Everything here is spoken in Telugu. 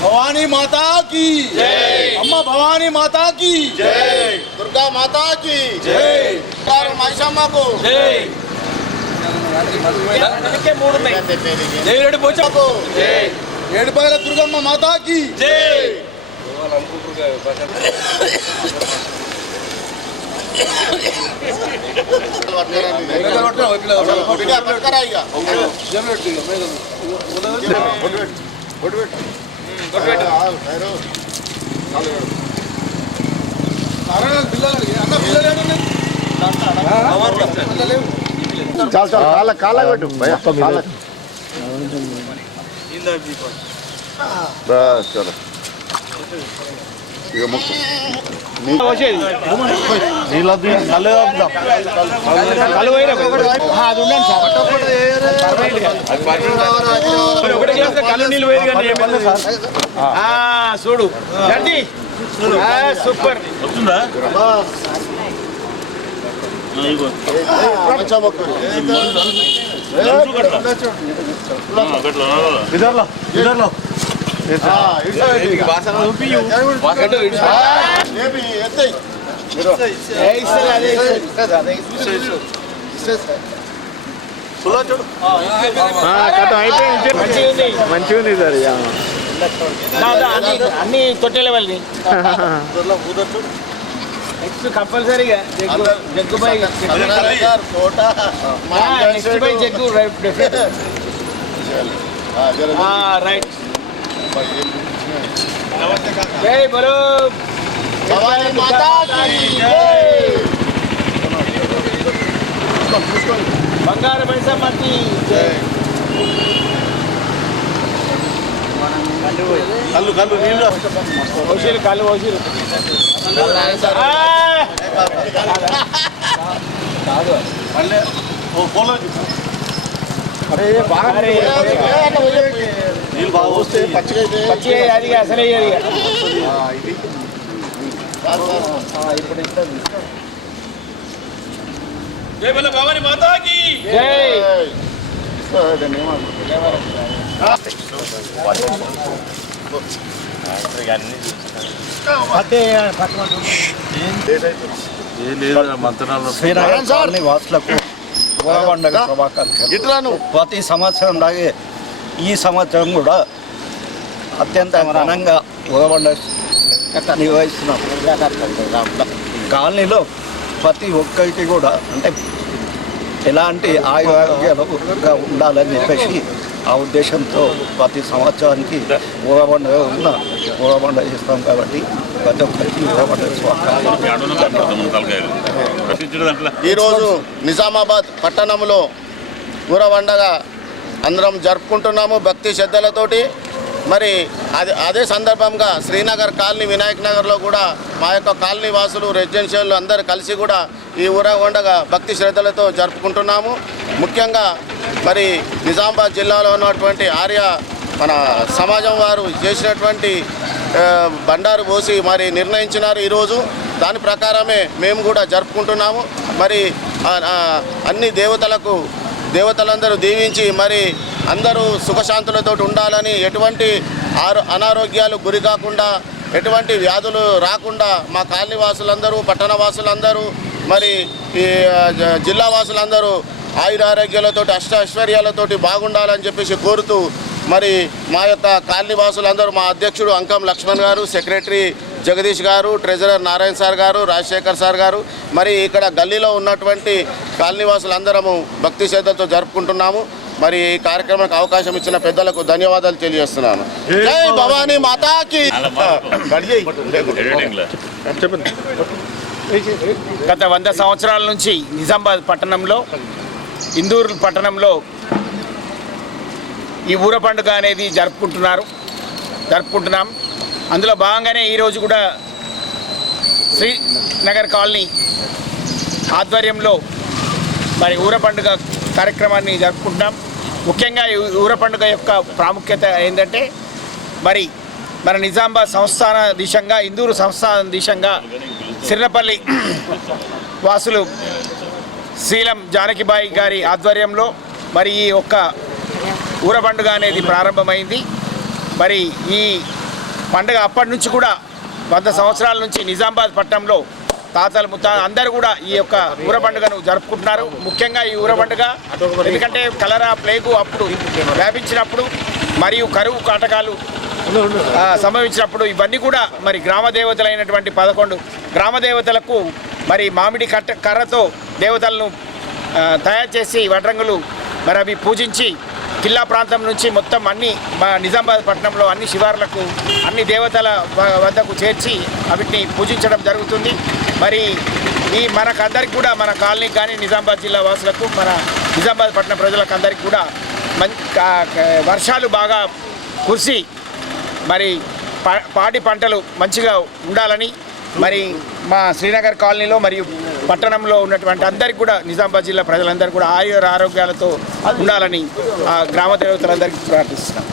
भवानी माता की जय, अम्मा भवानी माता की जय, दुर्गा माता की जय, माइशम्मा को जय, ఏడుపాయల దుర్గమ్మ మాతాకి జై. కాళ్ళ పెట్టు बस चलो ये मुक्त नीला दी काले आपदा काले वही रे हां అది ఉండండి సార్ ఒకటే గ్లాస్ కాలు నీళ్ళు వేరు గాని ఏమన్నా సార్ ఆ చూడు జల్ది ఆ సూపర్ వస్తుందా ఇగో మంచా మొక్కు इधर लो మంచిగా ఉంది సార్ అన్ని తొట్టెల వెళ్ళి నెక్స్ట్ కంపల్సరీగా జగ్గు బై నెక్స్ట్ బై జగ్గు రైట్ జై బలో భవానీ మాతా కీ జై, బంగారు మైసమ్మకి జై. కళ్ళు కళ్ళు నీళ్ళు ఓషిరు కళ్ళు ఓషిరు నీళ్ళు బాగా వస్తే పచ్చిగా అది అసలే ఇప్పుడు జై బల భవానీ మాతాకి జై. ప్రతి సంవత్సరం లాగే ఈ సంవత్సరం కూడా అత్యంత ఘనంగా ఉగబండ నిర్వహిస్తున్నాం. కాలనీలో ప్రతి ఒక్కరికి కూడా అంటే ఎలాంటి ఆరోగ్యాలుగా ఉండాలని చెప్పేసి ఆ ఉద్దేశంతో ప్రతి సంవత్సరానికి ఊరబండ చేస్తాం కాబట్టి ప్రతి ఒక్కరికి ఊరబండ. ఈరోజు నిజామాబాద్ పట్టణంలో ఊరబండగా అందరం జరుపుకుంటున్నాము భక్తి శ్రద్ధలతోటి. మరి అదే సందర్భంగా శ్రీనగర్ కాలనీ వినాయక్ నగర్లో కూడా మా యొక్క కాలనీ వాసులు రెసిడెన్షియల్ అందరూ కలిసి కూడా ఈ ఊరబండగా భక్తి శ్రద్ధలతో జరుపుకుంటున్నాము. ముఖ్యంగా మరి నిజామాబాద్ జిల్లాలో ఉన్నటువంటి ఆర్య మన సమాజం వారు చేసినటువంటి బండారు పోసి మరి నిర్ణయించినారు ఈరోజు. దాని ప్రకారమే మేము కూడా జరుపుకుంటున్నాము. మరి అన్ని దేవతలందరూ దీవించి మరి అందరూ సుఖశాంతులతో ఉండాలని, ఎటువంటి అనారోగ్యాలు గురి కాకుండా, ఎటువంటి వ్యాధులు రాకుండా మా కాలనీ వాసులందరూ, పట్టణ వాసులందరూ, మరి ఈ జిల్లా వాసులందరూ ఆయురారోగ్యాలతోటి అష్టైశ్వర్యాలతోటి బాగుండాలని చెప్పేసి కోరుతూ మరి మా యొక్క కాలనీ వాసులందరూ మా అధ్యక్షుడు అంకం లక్ష్మణ్ గారు, సెక్రటరీ జగదీష్ గారు, ట్రెజరర్ నారాయణ సార్ గారు, రాజశేఖర్ సార్ గారు, మరి ఇక్కడ గల్లీలో ఉన్నటువంటి కాలనీ వాసులందరము భక్తి శ్రద్ధతో జరుపుకుంటున్నాము. మరి ఈ కార్యక్రమానికి అవకాశం ఇచ్చిన పెద్దలకు ధన్యవాదాలు తెలియజేస్తున్నాను. జై భవానీ మాతాకి. గత 100 సంవత్సరాల నుంచి నిజామాబాద్ పట్టణంలో, ఇందూరు పట్టణంలో ఈ ఊర పండుగ అనేది జరుపుకుంటున్నాం. అందులో భాగంగానే ఈరోజు కూడా శ్రీనగర్ కాలనీ ఆధ్వర్యంలో మరి ఊర పండుగ కార్యక్రమాన్ని జరుపుకుంటున్నాం. ముఖ్యంగా ఈ ఊర పండుగ యొక్క ప్రాముఖ్యత ఏంటంటే మరి మన నిజామాబాద్ సంస్థాన దిశంగా, ఇందూరు సంస్థాన దిశంగా సిర్నపల్లి వాసులు శీలం జానకిబాయి గారి ఆధ్వర్యంలో మరి ఈ ఒక్క ఊర పండుగ అనేది ప్రారంభమైంది. మరి ఈ పండుగ అప్పటి నుంచి కూడా 100 సంవత్సరాల నుంచి నిజామాబాద్ పట్టణంలో తాతలు అందరూ కూడా ఈ యొక్క ఊర పండుగను జరుపుకుంటున్నారు. ముఖ్యంగా ఈ ఊర పండుగ ఎందుకంటే కలరా ప్లేగు అప్పుడు వ్యాపించినప్పుడు మరియు కరువు కాటకాలు సంభవించినప్పుడు ఇవన్నీ కూడా మరి గ్రామ దేవతలైనటువంటి 11 గ్రామ దేవతలకు మరి మామిడి కర్రతో దేవతలను తయారు చేసి వడ్రంగులు మరి అవి పూజించి కిల్లా ప్రాంతం నుంచి మొత్తం అన్ని మా నిజామాబాద్ పట్టణంలో అన్ని శివార్లకు అన్ని దేవతల వద్దకు చేర్చి వాటిని పూజించడం జరుగుతుంది. మరి ఈ మనకందరికి కూడా మన కాలనీకి కానీ నిజామాబాద్ జిల్లా వాసులకు మన నిజామాబాద్ పట్టణ ప్రజలకు అందరికీ కూడా వర్షాలు బాగా కురిసి మరి పాడి పంటలు మంచిగా ఉండాలని మరి మా శ్రీనగర్ కాలనీలో మరియు పట్టణంలో ఉన్నటువంటి అందరికీ కూడా నిజామాబాద్ జిల్లా ప్రజలందరూ కూడా ఆరోగ్యాలతో ఉండాలని గ్రామ దేవతలందరికీ ప్రార్థిస్తున్నాం.